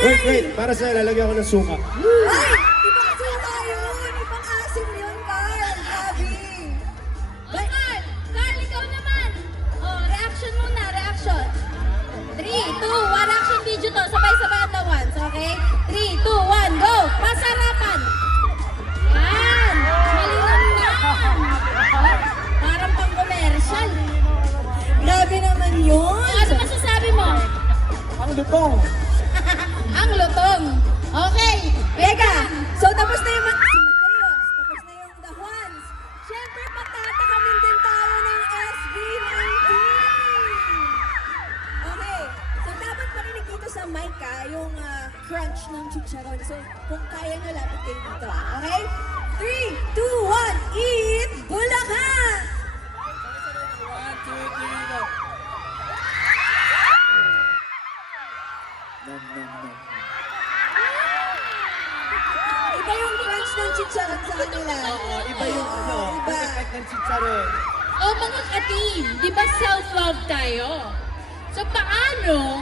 Wait. Para sa lalagyan ko ng suka. Ay! Ibang suka yun! Ibang asim yun, Carl! Grabe! Carl! Carl, ikaw naman! Oh, reaction muna, reaction. 3, 2, 1, action video to. Sabay-sabay at the once, okay? 3, 2, 1, go! Pasarapan! Yan! Malilang na! Parang pang-commercial. Grabe naman yun! Ano masasabi mo? Ang lutong. Ang lutong. Okay. Teka! So, tapos na yung si Mateos. Tapos na yung The Juans. Siyempre, patatakamin din tayo ng SB19. Okay. So, dapat marinig dito sa mic yung crunch ng chicharon. So, kung kaya nyo, lapit kayo dito. Okay? 3, 2, 1, eat Bulacan! 1, 2, 3, go. Nom. Iba yung crunch ng chicharon sa kanila. Oo, iba yung Iba. effect ng chicharon. O mga ka-team, di ba self-love tayo? So paano